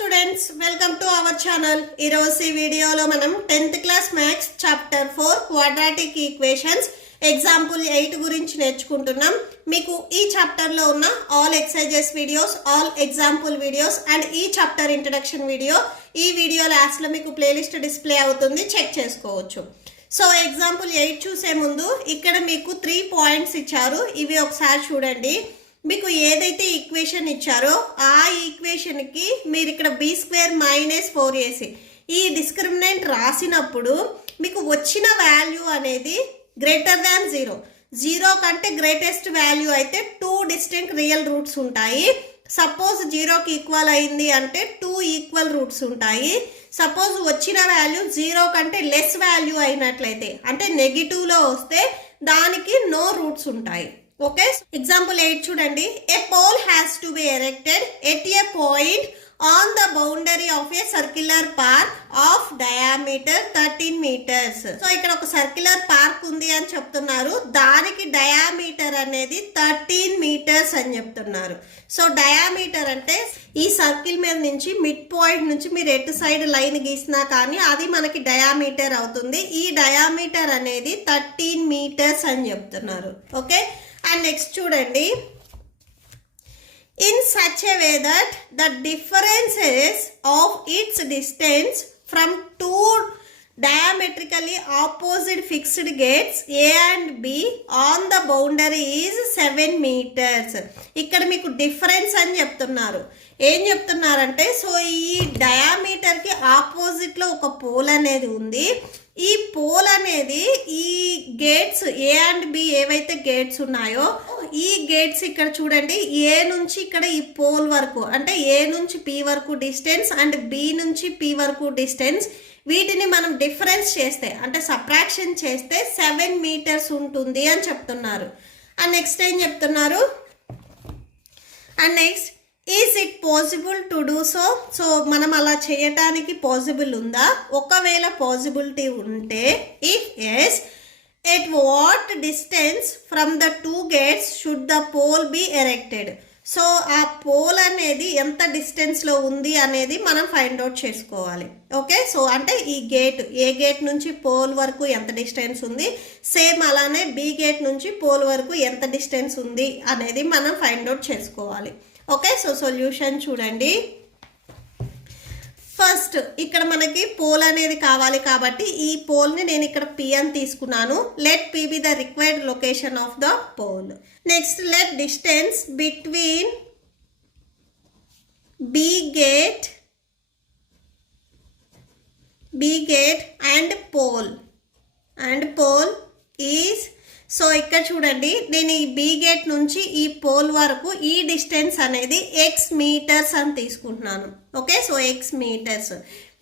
Students, welcome to our channel. ఈరోజు ఈ వీడియోలో మనం 10th class maths chapter 4 quadratic equations example 8 గురించి నేర్చుకుంటున్నాం. మీకు ఈ చాప్టర్లో ఉన్న all exercises videos, all example videos and ఈ చాప్టర్ ఇంట్రడక్షన్ వీడియో ఈ వీడియో లాస్ట్లో మీకు ప్లేలిస్ట్ డిస్ప్లే అవుతుంది, చెక్ చేసుకోవచ్చు. సో ఎగ్జాంపుల్ 8 చూసే ముందు ఇక్కడ మీకు 3 పాయింట్స్ ఇచ్చారు. ఇవి ఒకసారి చూడండి. మీకు ఏదైతే ఈక్వేషన్ ఇచ్చారో ఆ ఈక్వేషన్కి మీరు ఇక్కడ b² - 4ac ఈ డిస్క్రిమినెంట్ రాసినప్పుడు మీకు వచ్చిన వాల్యూ అనేది గ్రేటర్ దాన్ 0 కంటే గ్రేటెస్ట్ వాల్యూ అయితే 2 డిస్టింక్ట్ రియల్ రూట్స్ ఉంటాయి. సపోజ్ 0కి ఈక్వల్ అయింది అంటే 2 ఈక్వల్ రూట్స్ ఉంటాయి. సపోజ్ వచ్చిన వాల్యూ 0 కంటే లెస్ వాల్యూ అయినట్లయితే అంటే నెగిటివ్లో వస్తే దానికి నో రూట్స్ ఉంటాయి. ఓకే, ఎగ్జాంపుల్ 8 చూడండి. A pole has to be erected at a point on the boundary of a circular park of diameter 13 meters. So ఇక్కడ ఒక సర్క్యులర్ పార్క్ ఉంది అని చెప్తున్నారు. దానికి డయామీటర్ అనేది 13 మీటర్స్ అని చెప్తున్నారు. సో డయామీటర్ అంటే ఈ సర్కిల్ మీద నుంచి మిడ్ పాయింట్ నుంచి మీరు ఎటు సైడ్ లైన్ గీసినా కానీ అది మనకి డయామీటర్ అవుతుంది. ఈ డయామీటర్ అనేది 13 మీటర్స్ అని చెప్తున్నారు. ఓకే, అండ్ నెక్స్ట్ చూడండి. In such a way that the differences of its distance from two diametrically opposite fixed gates A and B on the boundary is 7 meters. ఇక్కడ మీకు డిఫరెన్స్ అని చెప్తున్నారు. ఏం చెప్తున్నారంటే, సో ఈ డయామీటర్కి ఆపోజిట్లో ఒక పోల్ అనేది ఉంది. ఈ పోల్ అనేది ఈ గేట్స్ ఏ అండ్ బి ఏవైతే గేట్స్ ఉన్నాయో ఈ గేట్స్ ఇక్కడ చూడండి, ఏ నుంచి ఇక్కడ ఈ పోల్ వరకు అంటే ఏ నుంచి పి వరకు డిస్టెన్స్ అండ్ బి నుంచి పి వరకు డిస్టెన్స్, వీటిని మనం డిఫరెన్స్ చేస్తే అంటే సబ్ట్రాక్షన్ చేస్తే 7 మీటర్స్ ఉంటుంది అని చెప్తున్నారు. అండ్ నెక్స్ట్ ఏం చెప్తున్నారు, and next is it possible to do so. So మనం అలా చేయటానికి పాసిబుల్ ఉందా? ఒకవేళ పాసిబిలిటీ ఉంటే if yes at what distance from the 2 gates should the pole be erected. So ఆ పోల్ అనేది ఎంత డిస్టెన్స్లో ఉంది అనేది మనం ఫైండ్ అవుట్ చేసుకోవాలి. ఓకే, సో అంటే ఈ గేట్ ఏ గేట్ నుంచి పోల్ వరకు ఎంత డిస్టెన్స్ ఉంది, సేమ్ అలానే బి గేట్ నుంచి పోల్ వరకు ఎంత డిస్టెన్స్ ఉంది అనేది మనం ఫైండ్ అవుట్ చేసుకోవాలి. ఓకే, సో సొల్యూషన్ చూడండి. ఫస్ట్ ఇక్కడ మనకి పోల్ అనేది కావాలి కాబట్టి ఈ పోల్ని నేను ఇక్కడ పి అని తీసుకున్నాను. Let P be the required location of the pole. Next let distance between B gate and pole is. So ఇక్కడ చూడండి, నేను ఈ బి గేట్ నుంచి ఈ పోల్ వరకు ఈ డిస్టెన్స్ అనేది x మీటర్స్ అని తీసుకుంటున్నాను. Okay, so x metres.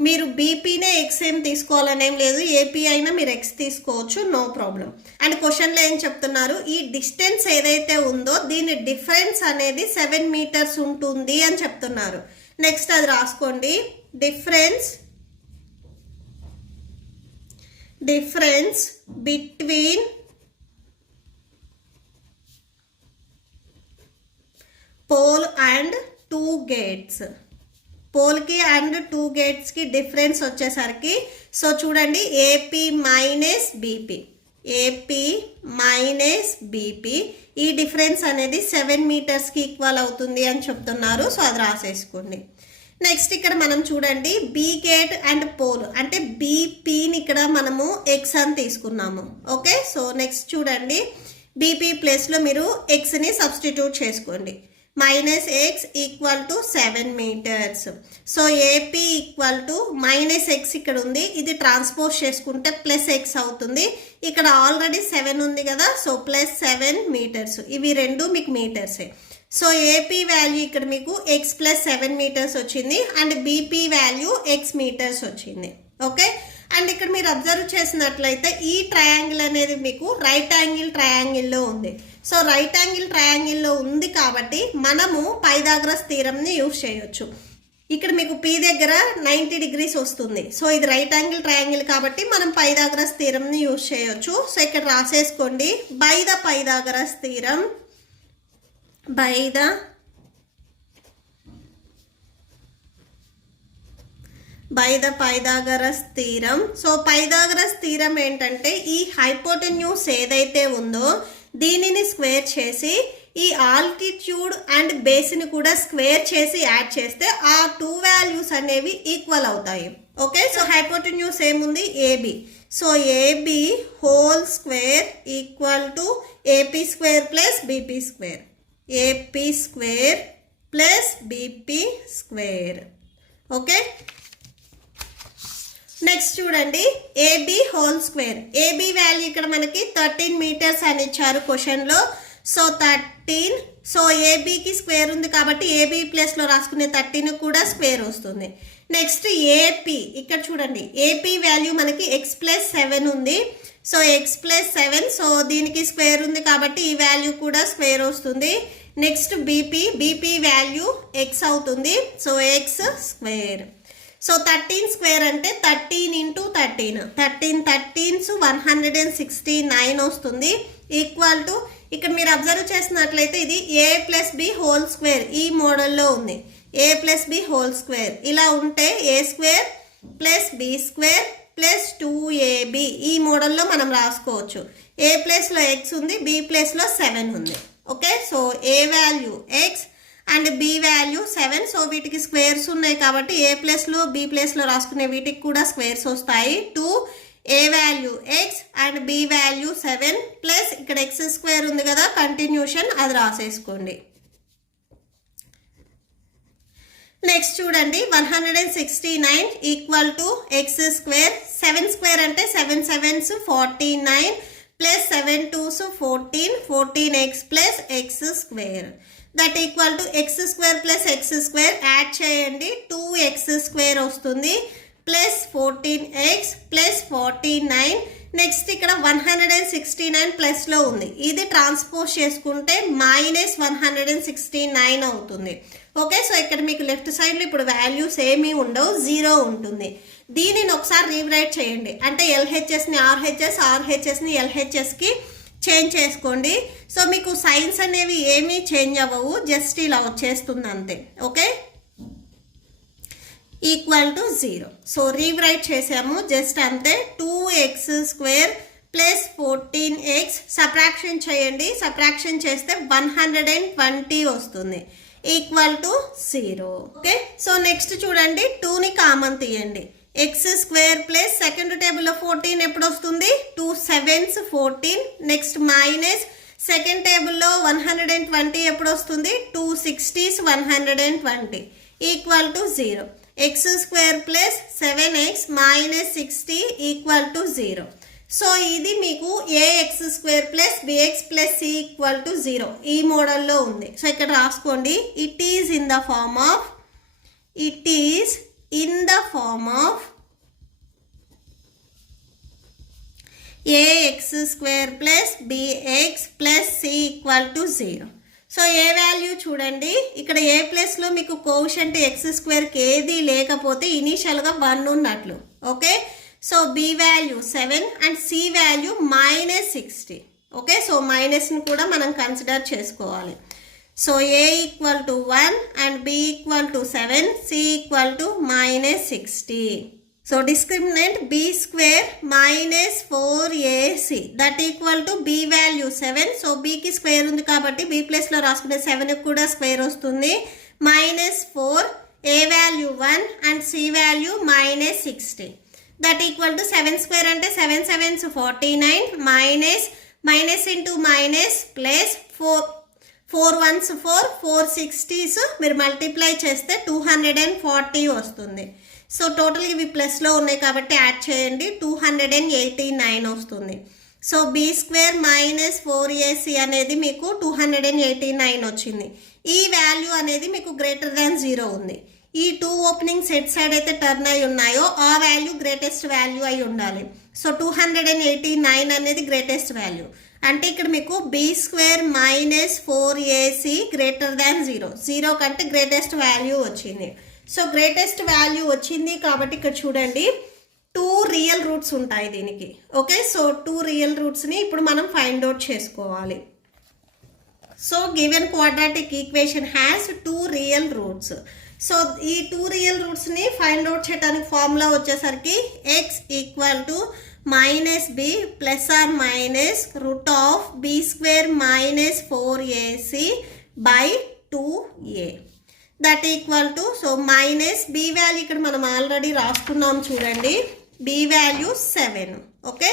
మీరు బీపీనే ఎక్స్ ఏం తీసుకోవాలనేం లేదు, ఏపీ అయినా మీరు ఎక్స్ తీసుకోవచ్చు, నో ప్రాబ్లం. అండ్ క్వశ్చన్లో ఏం చెప్తున్నారు, ఈ డిస్టెన్స్ ఏదైతే ఉందో దీని డిఫరెన్స్ అనేది 7 మీటర్స్ ఉంటుంది అని చెప్తున్నారు. నెక్స్ట్ అది రాసుకోండి. Difference between pole and 2 gates. పోల్కి అండ్ 2 gatesకి డిఫరెన్స్ వచ్చేసరికి సో చూడండి, ఏపీ మైనస్ బీపీ ఈ డిఫరెన్స్ అనేది 7 మీటర్స్కి ఈక్వల్ అవుతుంది అని చెప్తున్నారు. సో అది రాసేసుకోండి. నెక్స్ట్ ఇక్కడ మనం చూడండి, బీ గేట్ అండ్ పోల్ అంటే బీపీని ఇక్కడ మనము ఎక్స్ అని తీసుకున్నాము. ఓకే, సో నెక్స్ట్ చూడండి, బీపీ ప్లేస్లో మీరు ఎక్స్ని సబ్స్టిట్యూట్ చేసుకోండి. -x = 7 metres. So AP = -x ఇక్కడ ఉంది, ఇది ట్రాన్స్పోజ్ చేసుకుంటే +x అవుతుంది. ఇక్కడ ఆల్రెడీ 7 ఉంది కదా, సో +7 మీటర్స్. ఇవి రెండు మీకు మీటర్సే. సో ఏపీ వాల్యూ ఇక్కడ మీకు x + 7 మీటర్స్ వచ్చింది and BP value x metres వచ్చింది. ఓకే, అండ్ ఇక్కడ మీరు అబ్జర్వ్ చేసినట్లయితే ఈ ట్రయాంగిల్ అనేది మీకు రైట్ యాంగిల్ ట్రయాంగిల్లో ఉంది. సో రైట్ యాంగిల్ ట్రయాంగిల్లో ఉంది కాబట్టి మనము పైథాగరస్ థీరంని యూజ్ చేయొచ్చు. ఇక్కడ మీకు పి దగ్గర 90 degrees వస్తుంది. సో ఇది రైట్ యాంగిల్ ట్రయాంగిల్ కాబట్టి మనం పైథాగరస్ థీరంని యూజ్ చేయొచ్చు. సో ఇక్కడ రాసేసుకోండి, by the Pythagoras theorem by the Pythagoras theorem. So Pythagoras theorem ఏంటంటే ఈ హైపోటెన్యూస్ ఏదైతే ఉందో దీనిని స్క్వేర్ చేసి ఈ ఆల్టిట్యూడ్ అండ్ బేస్ని కూడా స్క్వేర్ చేసి యాడ్ చేస్తే ఆ టూ వాల్యూస్ అనేవి ఈక్వల్ అవుతాయి. ఓకే, సో హైపోటెన్యూస్ ఏముంది AB. So AB whole square equal to AP square plus BP square. AP square plus BP square. Okay, next చూడండి AB whole square. AB value ఇక్కడ మనకి 13 metres అని ఇచ్చారు క్వశ్చన్లో. So 13. So ఏబికి square ఉంది కాబట్టి AB ప్లస్లో రాసుకునే 13 కూడా స్క్వేర్ వస్తుంది. నెక్స్ట్ ఏపీ, ఇక్కడ చూడండి ఏపీ వాల్యూ మనకి x+7 ఉంది. సో x+7, సో దీనికి స్క్వేర్ ఉంది కాబట్టి ఈ వాల్యూ కూడా స్క్వేర్ వస్తుంది. నెక్స్ట్ బీపీ వాల్యూ x అవుతుంది. So x square. So 13 square అంటే 13 ఇంటూ 13, 13 13s 169 వస్తుంది. ఈక్వల్ టు ఇక్కడ మీరు అబ్జర్వ్ చేసినట్లయితే ఇది a plus B whole square ఈ మోడల్లో ఉంది. a plus B whole square ఇలా ఉంటే a square plus B square plus 2ab ఈ మోడల్లో మనం రాసుకోవచ్చు. a ప్లస్లో x ఉంది, b ప్లస్లో 7 ఉంది. Okay, so a value x and b value 7. So వీటికి స్క్వేర్స్ ఉన్నాయి కాబట్టి a ప్లస్లో b ప్లస్లో రాసుకునే వీటికి కూడా స్క్వేర్స్ వస్తాయి. 2 a value x and b value 7 plus ఇక్కడ x స్క్వేర్ ఉంది కదా కంటిన్యూషన్, అది రాసేసుకోండి. నెక్స్ట్ చూడండి 169 equal to x square. 7 square అంటే 7 7s 49 plus 7 2s 14, 14x plus x square. That equal to x square plus x square yard చేయండి 2x square వస్తుంది plus 14x plus 49. Next ఇక్కడ 169 ప్లస్లో ఉంది, ఇది ట్రాన్స్పోజ్ చేసుకుంటే -169 అవుతుంది. ఓకే, సో ఇక్కడ మీకు లెఫ్ట్ సైడ్లో ఇప్పుడు వాల్యూస్ ఏమీ ఉండవు, 0 ఉంటుంది. దీనిని ఒకసారి రీరైట్ చేయండి, అంటే ఎల్హెచ్ఎస్ని ఆర్హెచ్ఎస్, ఆర్హెచ్ఎస్ని ఎల్హెచ్ఎస్కి చేంజ్ చేసుకోండి. సో మీకు సైన్స్ అనేవి ఏమీ చేంజ్ అవ్వవు, జస్ట్ ఇలా వచ్చేస్తుంది అంతే. Okay, equal to 0. So rewrite చేసాము జస్ట్ అంతే. 2x square plus 14x subtraction చేయండి, సబ్ట్రాక్షన్ చేస్తే 120 వస్తుంది equal to 0. Okay, so next చూడండి 2ని కామన్ తీయండి. x స్క్వేర్ ప్లస్ సెకండ్ టేబుల్లో 14 ఎప్పుడు వస్తుంది, 2 7s 14. నెక్స్ట్ మైనస్ సెకండ్ టేబుల్లో 120 ఎప్పుడు వస్తుంది, 2 60s 120 equal to 0. x square plus 7x minus 60 equal to 0. So ఇది మీకు ax square plus bx plus c equal to 0 ఈ మోడల్లో ఉంది. సో ఇక్కడ రాసుకోండి, it is in the form of ax square plus bx plus c equal to 0. So A value చూడండి, ఇక్కడ ఏ ప్లస్లో మీకు కోషంట్ x స్క్వేర్కి ఏది లేకపోతే ఇనీషియల్గా 1 ఉన్నట్లు. Okay, so b value 7 and c value -60. Okay, so మైనస్ని కూడా మనం కన్సిడర్ చేసుకోవాలి. So a equal to 1 and b equal to 7, c equal to -60. So discriminant b square -4ac that equal to b value 7. So bకి square ఉంది కాబట్టి b ప్లస్లో రాసుకునే 7 కూడా స్క్వేర్ వస్తుంది. -4 a value 1 and c value -60 that equal to 7 square అంటే 7 7s 49 minus into minus plus 4 1s 4 460s మీరు multiply చేస్తే 240 వస్తుంది. సో టోటల్ ఇవి ప్లస్లో ఉన్నాయి కాబట్టి యాడ్ చేయండి, 289 వస్తుంది. సో బీ స్క్వేర్ -4ac అనేది మీకు 289 వచ్చింది. ఈ వాల్యూ అనేది మీకు గ్రేటర్ దాన్ 0 ఉంది. ఈ 2 ఓపెనింగ్స్ ఎట్ సైడ్ అయితే టర్న్ అయి ఉన్నాయో ఆ వాల్యూ గ్రేటెస్ట్ వాల్యూ అయి ఉండాలి. సో 289 అనేది గ్రేటెస్ట్ వాల్యూ. అంటే ఇక్కడ మీకు be square -4ac greater than 0 కంటే గ్రేటెస్ట్ వాల్యూ వచ్చింది. సో గ్రేటెస్ట్ వాల్యూ వచ్చింది కాబట్టి ఇక్కడ చూడండి 2 రియల్ రూట్స్ ఉంటాయి దీనికి. ఓకే, సో 2 రియల్ రూట్స్ని ఇప్పుడు మనం ఫైండ్ అవుట్ చేసుకోవాలి. So given quadratic equation has 2 real roots. So ఈ 2 రియల్ రూట్స్ని ఫైండ్ అవుట్ చేయడానికి ఫార్ములా వచ్చేసరికి X equal to -b plus or minus root of b square minus 4ac by 2a that equal to so minus b value ఇక్కడ మనం already రాసుకున్నాం చూడండి, b value 7. Okay,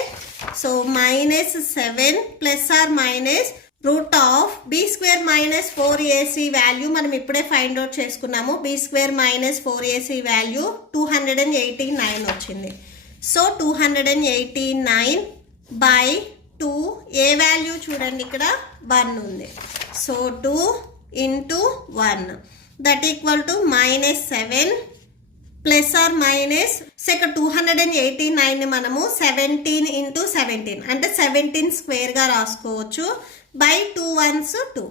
so -7 plus or minus root of b square minus 4ac value మనం ఇప్పుడే find out చేసుకున్నాము. b square minus 4ac value 289 వచ్చింది. So 289 by 2 A value చూడండి ఇక్కడ 1 ఉంది. So 2 into 1 that equal to -7 plus or minus ఇక్కడ 289ని మనము 17 ఇంటూ 17 అంటే 17 స్క్వేర్గా రాసుకోవచ్చు by 2 1s 2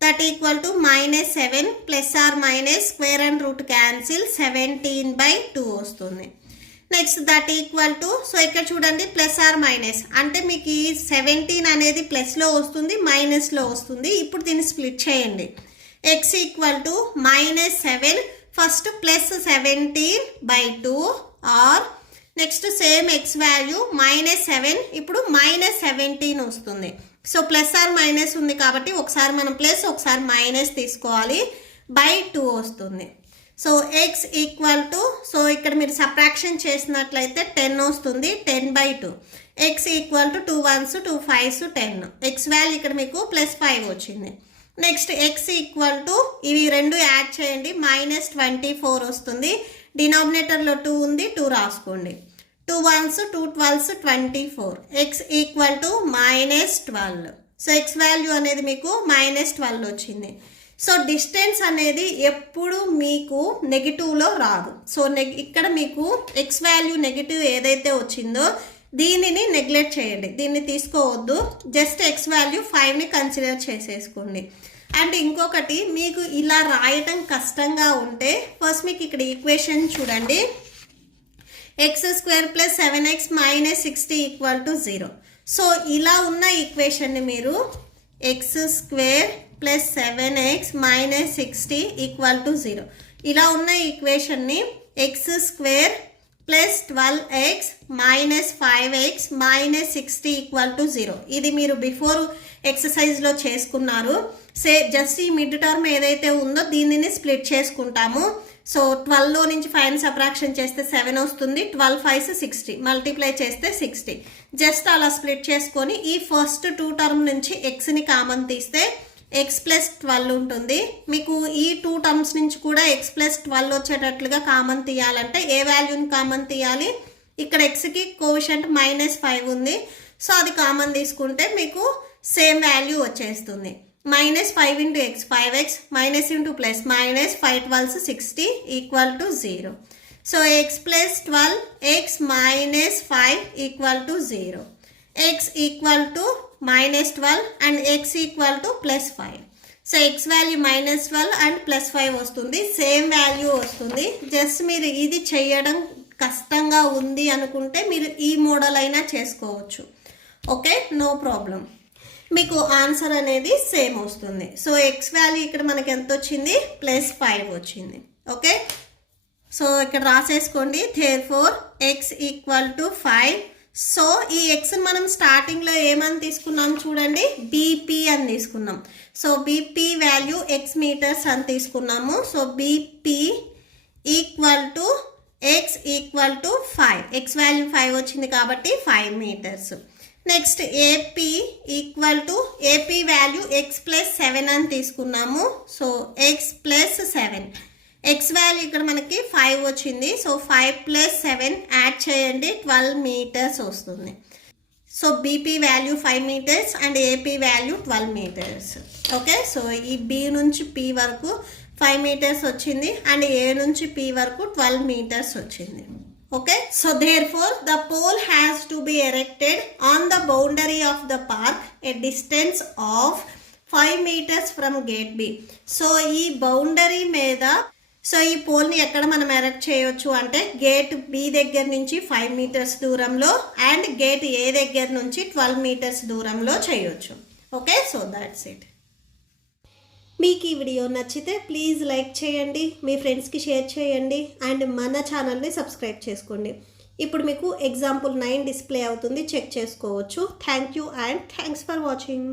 that equal to -7 plus or minus square and root cancel 17 by 2 వస్తుంది. Next that equal to so ఇక్కడ చూడండి ప్లస్ ఆర్ మైనస్ అంటే మీకు ఈ 17 అనేది ప్లస్లో వస్తుంది మైనస్లో వస్తుంది. ఇప్పుడు దీన్ని స్ప్లిట్ చేయండి. X equal to -7 first plus 17 by 2 or next same X value -7 ఇప్పుడు -17 వస్తుంది. సో ప్లస్ ఆర్ మైనస్ ఉంది కాబట్టి ఒకసారి మనం ప్లస్ ఒకసారి మైనస్ తీసుకోవాలి బై 2 వస్తుంది. So X equal to so ఇక్కడ మీరు సబ్ట్రాక్షన్ చేసినట్లయితే 10 వస్తుంది 10 by 2. X equal to 2 1s 2 5s 10. X value ఇక్కడ మీకు +5 వచ్చింది. నెక్స్ట్ ఎక్స్ ఈక్వల్ టు ఇవి రెండు యాడ్ చేయండి -24 వస్తుంది. డినామినేటర్లో 2 ఉంది 2 రాసుకోండి. 2 1s 2 12s 24. X equal to -12. So X value అనేది మీకు -12 వచ్చింది. సో డిస్టెన్స్ అనేది ఎప్పుడు మీకు నెగిటివ్లో రాదు. సో ఇక్కడ మీకు ఎక్స్ వాల్యూ నెగిటివ్ ఏదైతే వచ్చిందో దీనిని నెగ్లెక్ట్ చేయండి, దీన్ని తీసుకోవద్దు. జస్ట్ ఎక్స్ వాల్యూ 5ని కన్సిడర్ చేసేసుకోండి. అండ్ ఇంకొకటి మీకు ఇలా రాయటం కష్టంగా ఉంటే ఫస్ట్ మీకు ఇక్కడ ఈక్వేషన్ చూడండి, x² + 7x - 60 = 0. సో ఇలా ఉన్న ఈక్వేషన్ని మీరు x² + 7x - 60 = 0 ఇలా ఉన్న ఈక్వేషన్ని x² + 12x - 5x - 60 = 0 ఇది మీరు బిఫోర్ ఎక్సర్సైజ్లో చేసుకున్నారు. జస్ట్ ఈ మిడ్ టర్మ్ ఏదైతే ఉందో దీనిని స్ప్లిట్ చేసుకుంటాము. సో 12లో నుంచి 5 సబ్ట్రాక్షన్ చేస్తే 7 వస్తుంది. 12 5s 60 మల్టిప్లై చేస్తే 60. జస్ట్ అలా స్ప్లిట్ చేసుకొని ఈ ఫస్ట్ 2 టర్మ్ నుంచి ఎక్స్ని కామన్ తీస్తే x + 12 ఉంటుంది. మీకు ఈ 2 టర్మ్స్ నుంచి కూడా x + 12 వచ్చేటట్లుగా కామన్ తీయాలంటే ఏ వాల్యూని కామన్ తీయాలి? ఇక్కడ xకి కోషంట్ -5 ఉంది. సో అది కామన్ తీసుకుంటే మీకు సేమ్ వాల్యూ వచ్చేస్తుంది. -5 × x 5x - × plus - 5 12s 60 = 0. So x + 12 x - 5 = 0. x = -12 and x = +5. So x value -12 and +5 వస్తుంది, సేమ్ వాల్యూ వస్తుంది. జస్ట్ మీరు ఇది చేయడం కష్టంగా ఉంది అనుకుంటే మీరు ఈ మోడల్ అయినా చేసుకోవచ్చు. ఓకే, నో ప్రాబ్లం, మీకు ఆన్సర్ అనేది సేమ్ వస్తుంది. సో x వాల్యూ ఇక్కడ మనకి ఎంత వచ్చింది? +5 వచ్చింది. ఓకే, సో ఇక్కడ రాసేసుకోండి. therefore x = 5. సో ఈ ఎక్స్ మనం స్టార్టింగ్లో ఏమని తీసుకున్నాం చూడండి, బీపీ అని తీసుకున్నాం. So BP value x metres అని తీసుకున్నాము. So BP = x = 5. X value 5 వచ్చింది కాబట్టి 5 metres. Next AP value x + 7 అని తీసుకున్నాము. సో x + 7 ఎక్స్ వాల్యూ ఇక్కడ మనకి 5 వచ్చింది. సో 5 + 7 యాడ్ చేయండి 12 మీటర్స్ వస్తుంది. So BP value 5 metres and AP value 12 metres. Okay, so ఈ బి నుంచి పి వరకు 5 మీటర్స్ వచ్చింది అండ్ ఏ నుంచి పి వరకు 12 మీటర్స్ వచ్చింది. Okay, so therefore the pole has to be erected on the boundary of the park a distance of 5 meters from gate B. So ఈ boundary మీద so ఈ పోల్ని ఎక్కడ మనం ఎరెక్ట్ చేయొచ్చు అంటే గేట్ బి దగ్గర నుంచి 5 మీటర్స్ దూరంలో అండ్ గేట్ ఏ దగ్గర నుంచి 12 మీటర్స్ దూరంలో చేయొచ్చు. Okay, so that's it. మీకు ఈ వీడియో నచ్చితే ప్లీజ్ లైక్ చేయండి, మీ ఫ్రెండ్స్కి షేర్ చేయండి అండ్ మన ఛానల్ని సబ్స్క్రైబ్ చేసుకోండి. ఇప్పుడు మీకు ఎగ్జాంపుల్ 9 డిస్ప్లే అవుతుంది, చెక్ చేసుకోవచ్చు. Thank you and thanks for watching.